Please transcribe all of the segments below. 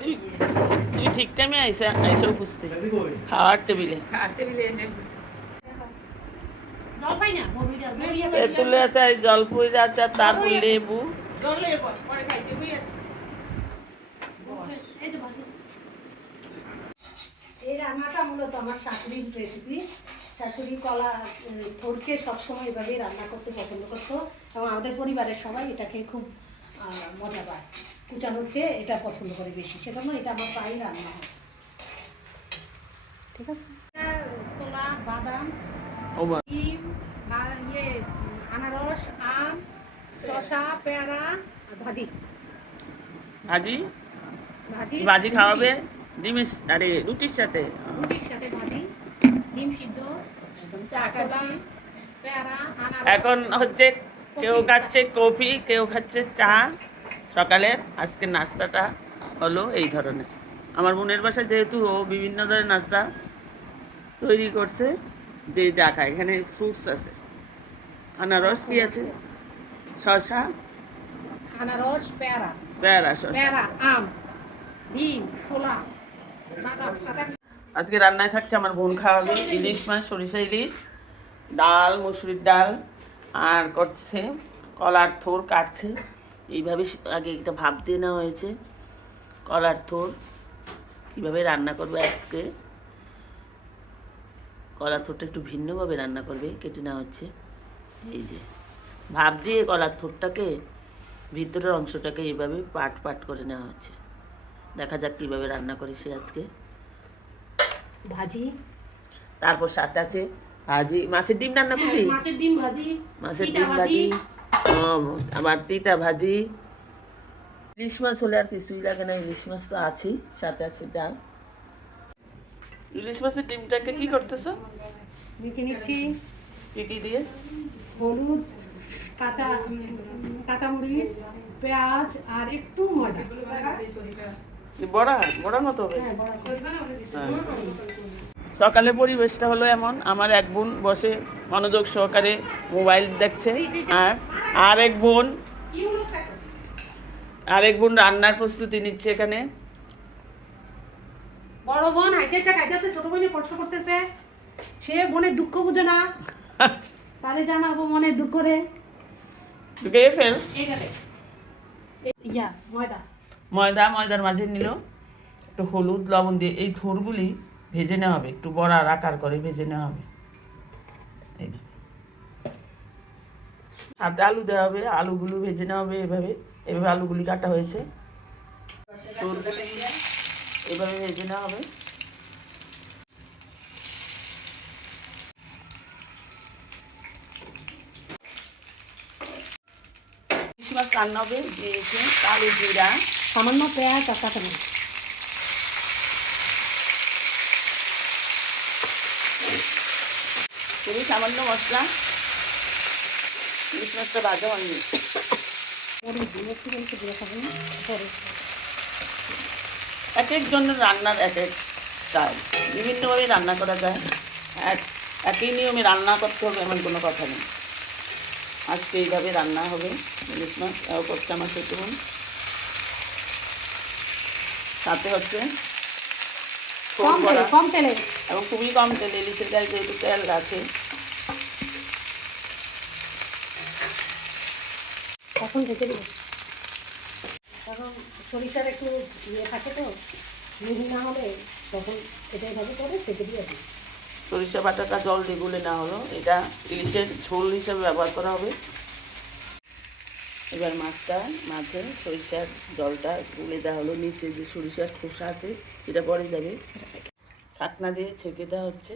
তুমি তুমি ঠিক টাইমে আইসাও খুঁজতে খাওয়ার টেবিলে। তেঁতুলের আচার, জলপুরির আচার, তারপর লেবু। এই রান্নাটা মূলত আমার শাশুড়ির রেসিপি। শাশুড়ি কলা থোড়কে সবসময় এভাবেই রান্না করতে পছন্দ করতো এবং আমাদের পরিবারের সবাই এটাকে খুব মজা পায়। কুচানোর চেয়ে এটা পছন্দ করে বেশি, সেজন্য এটা আমার প্রায়ই রান্না হয়। ঠিক আছে, ছোলা, বাদাম, ডিম, আনারস, আম, শসা, পেয়ারা, ভাজি ভাজি ভাজি ভাজি খাওয়াবে ডিমের আরে রুটির সাথে। রুটির সাথে ভাজি, ডিম সিদ্ধ, ছোলা, পেয়ারা, আনারস। এখন হচ্ছে কেউ খাচ্ছে কফি, কেউ খাচ্ছে চা। সকালের আজকের নাস্তাটা হলো এই ধরনের। আমার বোনের বাসায় যেহেতু ও বিভিন্ন ধরনের নাস্তা তৈরি করছে, যে যা খায়। এখানে ফ্রুটস আছে, আনারস, কি আছে, শসা, আনারস, পেয়ারা, পেয়ারা, শসা। পেয়ারা, আম, ডিম, ছোলা, বাদাম। আজকে রান্নায় থাকছে আমার বোন খাওয়াবে ইলিশ মাছ, সরিষা ইলিশ, ডাল, মুসুরির ডাল, আর করছে কলার থোড় কাটছে। এইভাবে আগে একটা ভাপ দিয়ে নেওয়া হয়েছে। কলার থোড় কীভাবে রান্না করবে আজকে, কলার থোড়টা একটু ভিন্নভাবে রান্না করবে, কেটে নেওয়া হচ্ছে। এই যে ভাপ দিয়ে কলার থোড়টাকে, ভিতরের অংশটাকে এইভাবে পাট পাট করে নেওয়া হচ্ছে। দেখা যাক কীভাবে রান্না করে সে আজকে। ভাজি, তারপর সাথে আছে ভাজি, মাছের ডিম রান্না করবি? মাছের ডিম ভাজি, মাছের ডিম ভাজি, আবার তিতা ভাজি। ইলিশ মাছ হলে আর কিছুই লাগে না, ইলিশ মাছ তো আছেই, সাথে আছে ডাল। ইলিশ মাছের ডিমটাকে কি করতেছো? মেখে নিচ্ছি কি কি দিয়ে? হলুদ, কাঁচামরিচ, পেঁয়াজ আর একটু ময়দা। বড়া বড়ার মতো হবে। হ্যাঁ। সকালে পরিবেশটা হলো এমন, আমার এক বোন বসে মনোযোগ সহকারে মোবাইল দেখছে, আর আরেক বোন রান্নার প্রস্তুতি নিচ্ছে এখানে। বড় বোন হাইটেকটা খাইতেছে, ছোট বোনে কষ্ট করতেছে। সে বোনের দুঃখ বুঝে না, তাহলে জানাবো মনের দুঃখ রে। গিয়ে ফেল। ময়দার মাঝে নিল একটু হলুদ, লবণ দিয়ে এই থোড়গুলি ভেজে নেওয়া হবে, একটু বড়ার আকার করে ভেজে নেওয়া হবে। হাতে আলু দেওয়া হবে, আলুগুলো ভেজে নেওয়া হবে। এভাবে এভাবে আলুগুলি কাটা হয়েছে, থোড়গুলি এভাবে ভেজে নেওয়া হবে। মাছ রান্না হবে, দিয়েছে কালো জিরা, সামান্য পেঁয়াজ আর কাঁচামরিচ। খুবই সামান্য মশলা। ইলিশ মাছটা ভাজা হয়নি। এক একজনের রান্নার এক এক স্টাইল, বিভিন্নভাবে রান্না করা যায়। একই নিয়মে রান্না করতে হবে এমন কোনো কথা নেই। আজকে এইভাবে রান্না হবে ইলিশ মাছ। এও করছে আমার ছোটো বোন। সাথে হচ্ছে কম তেলে এবং খুবই কম তেলে, ইলিশের গায়ে যেহেতু তেল আছে। এখন ভেজে দেবো, কারণ সরিষার একটু ইয়ে থাকে তো, মিহি না হলে তখন এটা এভাবে করে সেটে দিয়ে দিই। সরিষা বাটাটা জল দিয়ে গুলে না হলো, এটা ইলিশের ঝোল হিসাবে ব্যবহার করা হবে। এবার মাছটা মাঝে সরিষার জলটা গুলে দেওয়া হলো, নিচে যে সরিষার খোসা আছে এটা পরে যাবে, ছাকনা দিয়ে ছেঁকে দেওয়া হচ্ছে।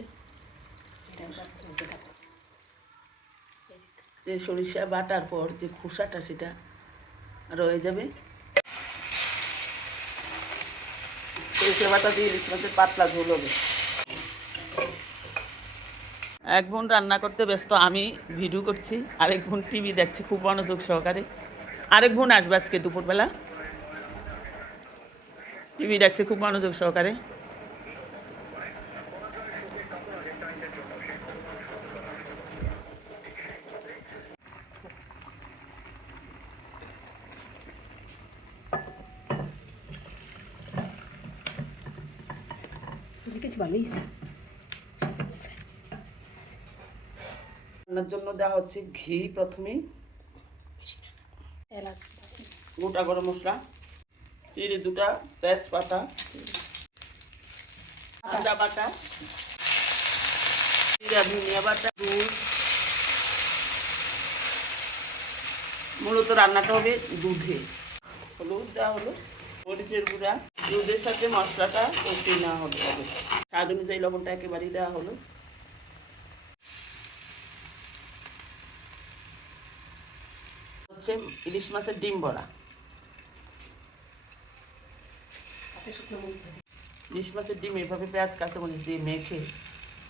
যে সরিষা বাটার পর যে খোসাটা সেটা রয়ে যাবে। সরিষা বাটা দিয়ে ইলিশ মাছের পাতলা ঝোল হবে। এক বোন রান্না করতে ব্যস্ত, আমি ভিডিও করছি। আরেক বোন টিভি দেখছে খুব মনোযোগ সহকারে। আরেক বোন আসবে আজকে দুপুরবেলা, টিভি দেখছে খুব মনোযোগ সহকারে। কিছু ভালোই হয়েছে। রান্নার জন্য দেওয়া হচ্ছে ঘি প্রথমেই, এলাচ, গোটা গরম মশলা, চিড়ে দুটা, তেজপাতা, আদা বাটা, জিরা ধনিয়া বাটা, দুধ। মূলত রান্নাটা হবে দুধে। হলুদ দেওয়া হলো, মরিচের গুঁড়া, দুধের সাথে মশলাটা কষিয়ে নেওয়া হবে। স্বাদ অনুযায়ী লবণটা একেবারেই দেওয়া হলো। হচ্ছে ইলিশ মাছের ডিম বড়া। ইলিশ মাছের ডিম এভাবে পেঁয়াজ কাঁচামরিচ দিয়ে মেখে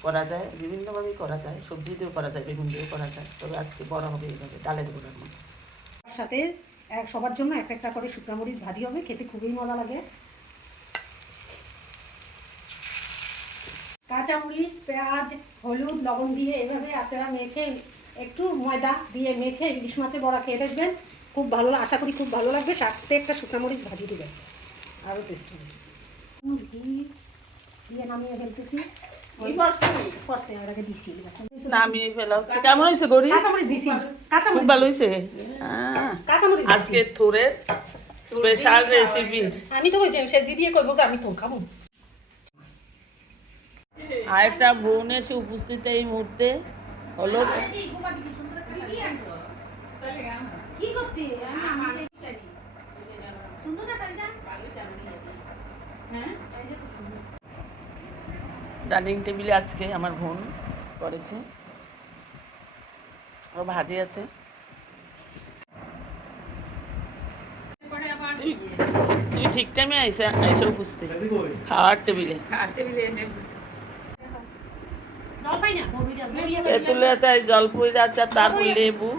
করা যায়, বিভিন্নভাবেই করা যায়, সবজি দিয়েও করা যায়, বেগুন দিয়েও করা যায়, তবে আজকে বড়া হবে এইভাবে ডালের গুঁড়ার মতো। তার সাথে সবার জন্য একটা করে শুকনো মরিচ ভাজি হবে, খেতে খুবই মজা লাগে। কাঁচামরিচ, পেঁয়াজ, হলুদ, লবণ দিয়ে এভাবে আপনারা মেখে, একটু ময়দা দিয়ে মেখে ইলিশ মাছের বড়া খেয়ে দেখবেন, খুব ভালো, আশা করি খুব ভালো লাগবে। সাথে একটা শুকনো মরিচ ভাজি দেবেন, আরও টেস্ট হবে। ঘি দিয়ে নামিয়ে ফেলতেছি, নামিয়ে ফেলা হচ্ছে। কেমন হয়েছে গরি? কাঁচামরিচ দিছি, খুব ভালো হয়েছে। কাঁচামরিচ আজকে থোরের স্পেশাল রেসিপি। আমি তো বলছি সেজি দিয়ে করবো, আমি তো খাবো। আরেকটা বোন এসে উপস্থিত এই মুহূর্তে হলো। কি করতে সুন্দর না শাড়িটা? হ্যাঁ, ডাইনিং টেবিলে আজকে আমার বোন করেছে, আর ভাজি আছে। তুমি ঠিক টাইমে আইসা উপস্থিত খাওয়ার টেবিলে। তেঁতুলের আচার, জলপুরির আচার, তারপর লেবু।